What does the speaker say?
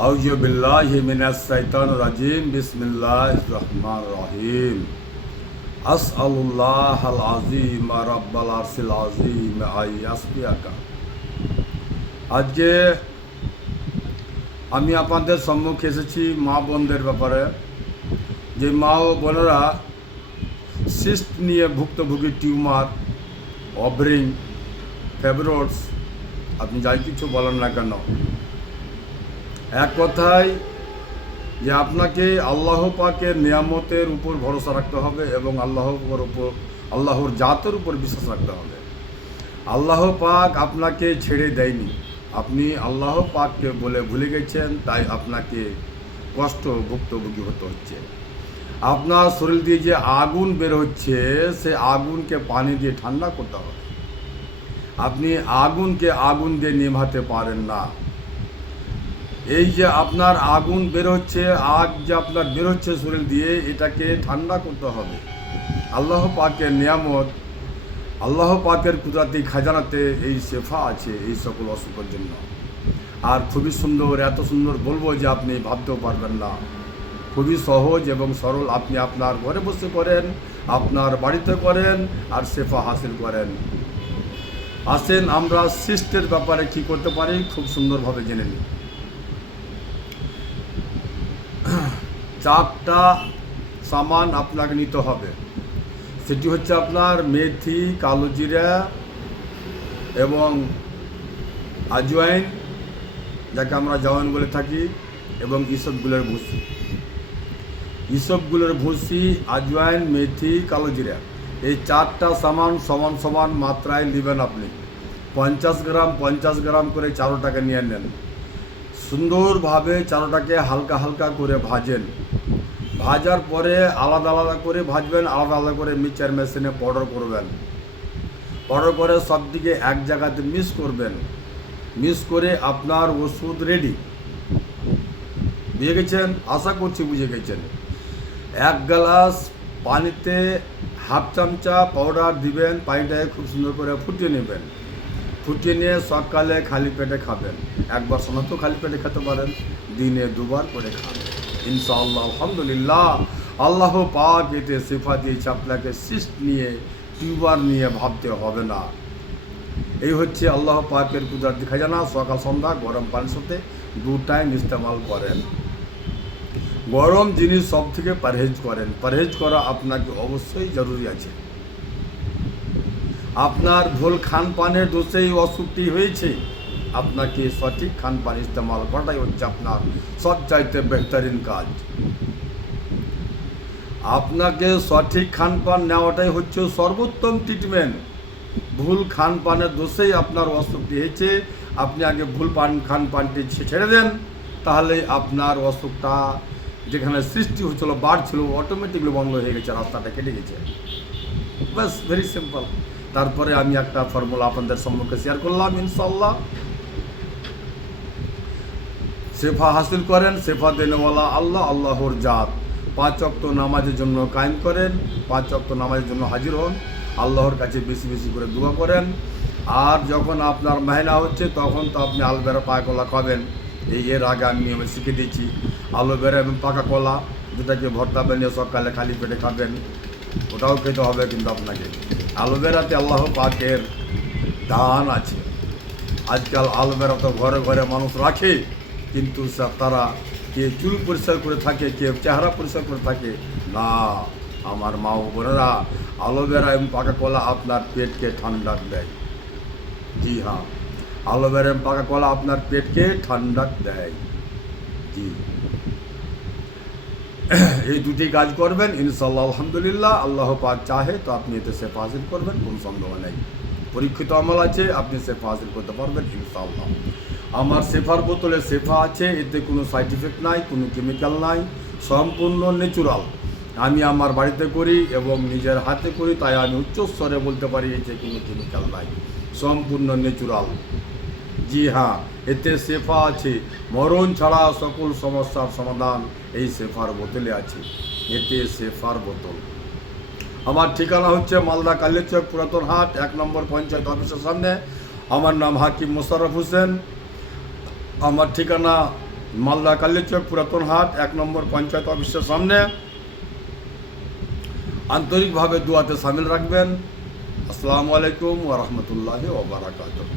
আউযু বিল্লাহি মিনাশ শাইতানির রাজিম বিসমিল্লাহির রহমানির রহিম আসআলুল্লাহাল আযীম রাব্বাল আরশিল আযীম আইয়াসবিয়াকা। আজকে আমি আপনাদের সম্মুখে এসেছি মা বোনদের ব্যাপারে। যে মা ও বোনেরা সিস্ট নিয়ে ভুক্তভোগী, টিউমার, অভরিং, ফেব্রোডস, আপনি যাই কিছু বলেন না কেন, এক কথায় যে আপনাকে আল্লাহ পাকের নিয়ামতের উপর ভরসা রাখতে হবে এবং আল্লাহর জাতের উপর বিশ্বাস রাখতে হবে। আল্লাহ পাক আপনাকে ছেড়ে দেয়নি, আপনি আল্লাহ পাককে বলে ভুলে গেছেন, তাই আপনাকে কষ্ট ভুক্তভোগী হতে হচ্ছে। আপনার শরীর দিয়ে যে আগুন বের হচ্ছে, সে আগুনকে পানি দিয়ে ঠান্ডা করতে হবে। আপনি আগুনকে আগুন দিয়ে নেভাতে পারেন না। এই যে আপনার আগুন বের হচ্ছে, আগ যে আপনার বের হচ্ছে শরীর দিয়ে, এটাকে ঠান্ডা করতে হবে। আল্লাহ পাকের নিয়ামত, আল্লাহ পাকের কুদরতি খাজানাতে এই শেফা আছে এই সকল অসুখের জন্য। আর খুবই সুন্দর, এত সুন্দর বলবো যে আপনি ভাবতেও পারবেন না। খুবই সহজ এবং সরল, আপনি আপনার ঘরে বসে করেন, আপনার বাড়িতে করেন আর শেফা হাসিল করেন। আসেন আমরা সিস্টের ব্যাপারে কী করতে পারি খুব সুন্দরভাবে জেনে নিই। চারটা সামান আপনাকে নিতে হবে। সেটি হচ্ছে আপনার মেথি, কালো জিরা এবং আজওয়াইন, যাকে আমরা জওয়ান বলে থাকি, এবং ইসবগুলের ভুসি। ইসবগুলের ভুসি, আজওয়াইন, মেথি, কালো জিরা, এই চারটা সামান সমান সমান মাত্রায় নেবেন। আপনি 50 গ্রাম 50 গ্রাম করে চারোটাকে নিয়ে নেন। সুন্দরভাবে চারোটাকে হালকা হালকা করে ভাজেন। ভাজার পরে আলাদা আলাদা করে ভাজবেন, আলাদা আলাদা করে মিক্সচার মেশিনে পাউডার করবেন। পাউডার করে সব দিকে এক জায়গাতে মিক্স করবেন। মিক্স করে আপনার ওষুধ রেডি। বুঝে গেছেন? আশা করছি বুঝে গেছেন। 1 গ্লাস পানিতে হাফ চামচা পাউডার দিবেন, পানিটাকে খুব সুন্দর করে ফুটিয়ে নেবেন। ফুটিয়ে নিয়ে সকালে খালি পেটে খাবেন। একবার শোনাতেও খালি পেটে খেতে পারেন, দিনে 2 বার করে খাবেন ইনশাআল্লাহ। আলহামদুলিল্লাহ, আল্লাহ পাক এতে শিফা দিয়েছে। আপনাকে সিস্ট নিয়ে, টিউমার নিয়ে ভাবতে হবে না। এই হচ্ছে আল্লাহ পাকের কুদরতি খাজানা। সকাল সন্ধ্যা গরম পানির সাথে 2 টাইম ইস্তেমাল করেন। গরম জিনিস সব থেকে পরহেজ করেন। পরহেজ করা আপনাকে অবশ্যই জরুরি আছে। আপনার ভুল খান পানের দোষেই অসুখটি হয়েছে। আপনাকে সঠিক খান পান ইস্তেমাল করাটাই হচ্ছে আপনার সবচাইতে বেহতরিন কাজ। আপনাকে সঠিক খান পান নেওয়াটাই হচ্ছে সর্বোত্তম ট্রিটমেন্ট। ভুল খান পানের দোষেই আপনার অসুখটি হয়েছে। আপনি আগে ভুল খান পানটি ছেড়ে দেন, তাহলে আপনার অসুখটা যেখানে সৃষ্টি হচ্ছিল, বাড়ছিল, অটোমেটিকলি বন্ধ হয়ে গেছে, রাস্তাটা কেটে গেছে। ব্যাস, ভেরি সিম্পল। তারপরে আমি একটা ফর্মুলা আপনাদের সম্মুখে শেয়ার করলাম। ইনশাআল্লাহ শেফা হাসিল করেন। শেফা দেনেওয়ালা আল্লাহ, আল্লাহর জাত। 5 ওয়াক্ত নামাজের জন্য কায়েম করেন, 5 ওয়াক্ত নামাজের জন্য হাজির হন, আল্লাহর কাছে বেশি বেশি করে দোয়া করেন। আর যখন আপনার মেহনা হচ্ছে, তখন তো আপনি আলবেরা পাকা কলা খাবেন। এর আগে আমি শিখে দিয়েছি। আলোভেরা এবং পাকা কলা দুটাকে ভর্তা বানিয়ে সকালে খালি পেটে খাবেন। ওটাও খেতে হবে, কিন্তু আপনাকে আলোভেরাতে আল্লাহ পাকের দান আছে। আজকাল আলোভেরা তো ঘরে ঘরে মানুষ রাখে, কিন্তু তারা কে চুল পরিষ্কার করে থাকে, কে চেহারা পরিষ্কার করে থাকে না। আমার মা ও বোনেরা, আলোভেরা এবং পাকা কলা আপনার পেটকে ঠান্ডা দেয়। জি হ্যাঁ, আলোভেরা এবং পাকা কলা আপনার পেটকে ঠান্ডা দেয়। জি, এই দুটি কাজ করবেন ইনশাআল্লাহ। আলহামদুলিল্লাহ, আল্লাহ পাক চাহে তো আপনি এতে শেফা হাসিল করবেন, কোনো সন্দেহ নেই। পরীক্ষিত আমল আছে, আপনি শেফা হাসিল করতে পারবেন ইনশাআল্লাহ। আমার শেফার বোতলে শেফা আছে, এতে কোনো সাইড ইফেক্ট নাই, কোনো কেমিক্যাল নাই, সম্পূর্ণ ন্যাচুরাল। আমি আমার বাড়িতে করি এবং নিজের হাতে করি, তাই আমি উচ্চস্বরে বলতে পারি যে কোনো কেমিক্যাল নাই, সম্পূর্ণ ন্যাচুরাল। জি হ্যাঁ, এতে শেফা আছে। মরণ ছাড়া সকল সমস্যার সমাধান এই শেফার বোতলে আছে। এতে শেফার বোতল। আমার ঠিকানা হচ্ছে মালদা কালিয়াচক পুরাতন হাট, 1 নম্বর পঞ্চায়েত অফিসের সামনে। আমার নাম হাকিম মোশাররফ হোসেন। আমার ঠিকানা মালদা কালীচক পুরাতন হাট 1 নম্বর পঞ্চায়েত অফিসের সামনে। আন্তরিকভাবে দোয়াতে সামিল রাখবেন। আসসালামু আলাইকুম ওয়া রাহমাতুল্লাহি ওয়া বারাকাতুহু।